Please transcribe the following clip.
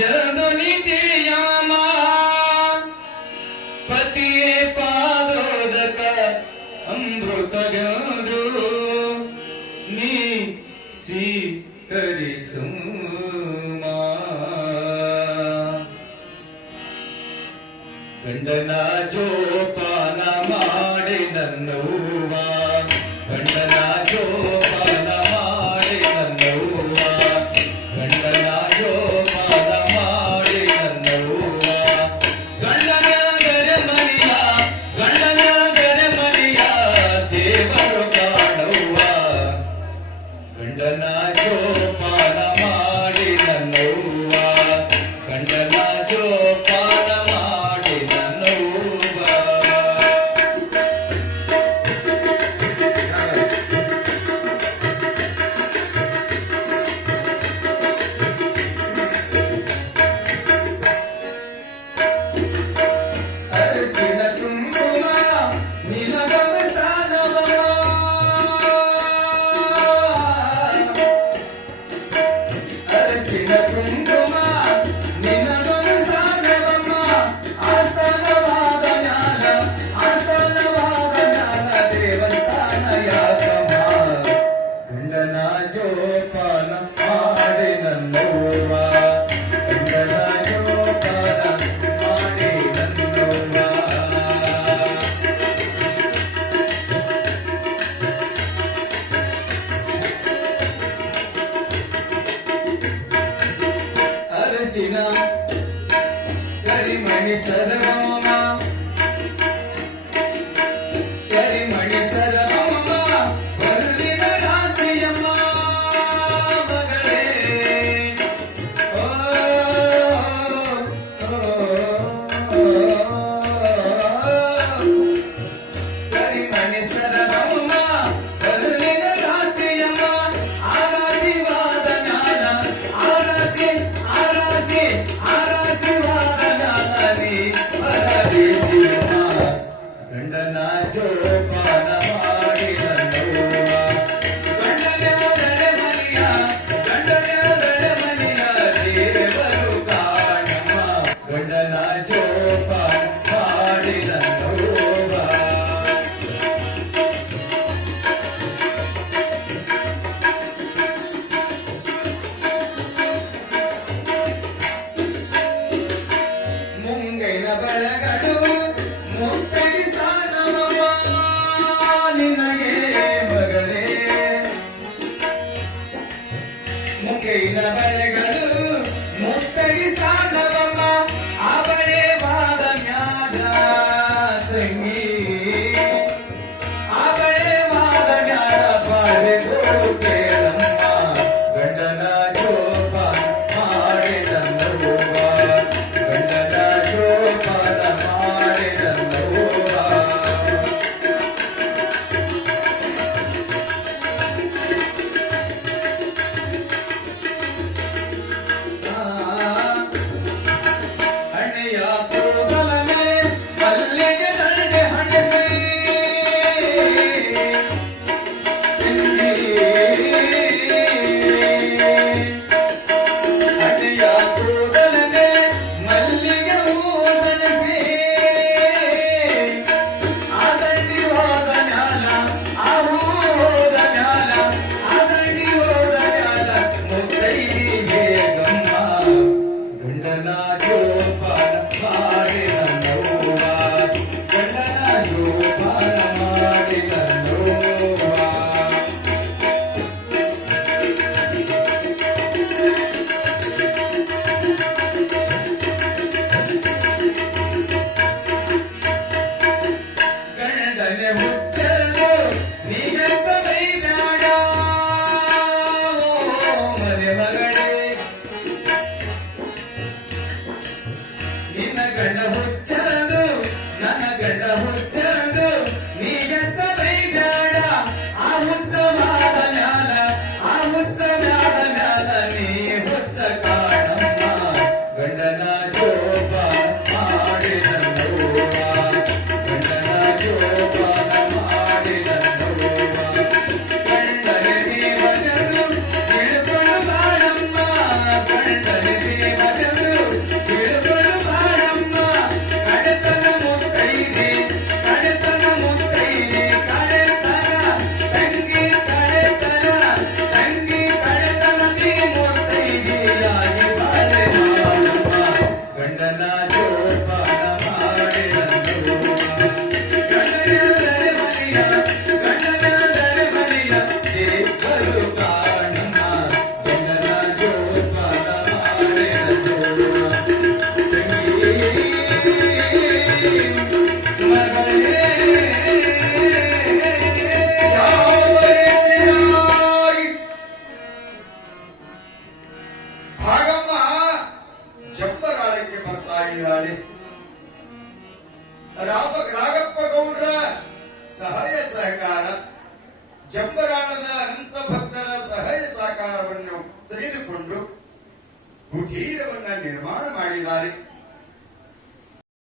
ಎರಡು ನಿಧಿಯಾಮ ಪತಿಯೇ ಪಾದೋದಕ ಅಮೃತಗರು ನೀ ಸ್ವೀಕರಿಸು ಗಂಡನ ಜೋಪಾನ ಮಾಡಿ ನನ್ನವ್ವ ಗಂಡನ ಜೋಪಾನ ಮಾಡಿ ನನ್ನವ್ವ ಗಂಡನ ಜೋಪಾನ ಮಾಡಿ ನನ್ನವ್ವ ಗಂಡನ ಬೆರೆಮನಿಯ ಗಂಡನ ಬೆರೆಮನಿಯ ದೇವರು ಕಾಣವ್ವ ಗಂಡನ ಜೋಪಾನ ಮಾಡಿ ನನ್ನವ್ವ ಗಂಡನ ಜೋಪಾನ ಮಾಡಿ ನನ್ನವ್ವ ಅರಸಿನ ಕುಂಕುಮ ನಿನಗವ ಸ್ಥಾನವವ ಅರಸಿನ ಕುಂಕುಮ ನಿನಗವ ಸ್ಥಾನವಮ್ಮ ಆಸ್ಥಾನವಾದ ಜ್ಞಾನ ದೇವಸ್ಥಾನ ಯಾಕಮ್ಮ ಗಂಡನ ಜೋಪಾನ ಮಾಡಿ ನನ್ನವ್ವ ಗಂಡನ ಜೋಪಾನ ಮಾಡಿ ನನ್ನವ್ವ ಅರಸಿನ ಕರಿಮಣಿ ಸರವಮ್ಮ ಕರಿಮಣಿ ಸರವಮ್ಮ ಬಲ್ಲಿನ ರಾಶಿಯಮ್ಮ ಮಗಳೇ ಓ, ಕರಿಮಣಿ ಸರವಮ್ಮ ಬಲ್ಲಿನ ರಾಶಿಯಮ್ಮ ಆರಾಧಿವಾದ ಜ್ಞಾನ ಆರಾಧಿವಾದ ಜ್ಞಾನ ನೀ ಆರಾಧಿಸಿಯಮ್ಮ ಗಂಡನ ಜೋಪಾನ ಮಾಡಿ ನನ್ನವ್ವ ಗಂಡನ ಮನೆಯ ದೇವರು ಕಾಣಮ್ಮ ಗಂಡನ ಜೋಪಾನ ಮಾಡಿ ನನ್ನವ್ವ ಮುಂಗೈನ ಬಳಗಡು ಮುತ್ತಗಿ ಸ್ಥಾನವಮ್ಮ ನಿನಗೆ ಮಗಳೇ ಮುಂಗೈನ ಬಳೆಗಳು ಮುತ್ತಗಿ ಸ್ಥಾನವಮ್ಮ ಅವಳೇ ವಾದ ಮ್ಯಾದ ತಂಗಿ ಅವಳೇ ವಾದ ಮ್ಯಾದ ಬಾಳೆಗೋಳು ಕೇಳಮ್ಮ ಗಂಡನ ಜೋಪಾನ ಮಾಡಿ ನನ್ನವ್ವ ಗಂಡನ ಜೋಪಾನ ಮಾಡಿ ನನ್ನವ್ವ ಹಣೆಯ ಕೂದಲ ಮೇಲೆ ಮಲ್ಲಿಗೆ ದಂಡೆ ಹಣೆಸಿ ಹಣೆಯ ಕೂದಲ ಮೇಲೆ ಮಲ್ಲಿಗೆ ಹೂವನಸಿ ಆದಂಡಿ ಹೋದ ಮ್ಯಾಲ ಆ ಹೂ ಹೋದ ಮ್ಯಾಲ ಆದಂಡಿ ಹೋದ ಮ್ಯಾಲ ಮುತ್ತೈದೆ ಗಮ್ಮ ಗಂಡನ ಜೋಪಾನ ಮಾಡಿ ನನ್ನವ್ವ ಗಂಡನ ಜೋಪಾನ ಮಾಡಿ ನನ್ನವ್ವ ಗಂಡನೆ ಹುಚ್ಚಲು ನೀನೆಂತ ಬೈಬೇಡ ಮನೆ ಮಗಳೇ ನಿನ್ನ ಗಂಡ ಹುಚ್ಚಲು ನನ್ನ ಗಂಡ ಹುಚ್ಚಲು ನೀನೆಂತ ಬೈಬೇಡ ಆ ಹುಚ್ಚವಾದ ಮ್ಯಾಲ ನೀ ಹುಚ್ಚ ಕಾಣಮ್ಮ ಗಂಡನ ಜೋಪಾನ ಮಾಡಿ ನನ್ನವ್ವ ಗಂಡನ ಜೋಪಾನ ಮಾಡಿ ನನ್ನವ್ವ ಗಂಡನೆ ದೇವರದು ತಿಳ್ಕೊಂಡು ಬಾಳಮ್ಮ ಗಂಡನೆ ದೇವರದು ಮಾಡಿದ್ದಾಳೆ. ರಾಗಪ್ಪ ಗೌಡ್ರ ಸಹಾಯ ಸಹಕಾರ, ಜಂಬರಾಳದ ಅನಂತ ಭಕ್ತರ ಸಹಾಯ ಸಹಕಾರವನ್ನು ತೆಗೆದುಕೊಂಡು ಕುಟೀರವನ್ನ ನಿರ್ಮಾಣ ಮಾಡಿದ್ದಾರೆ.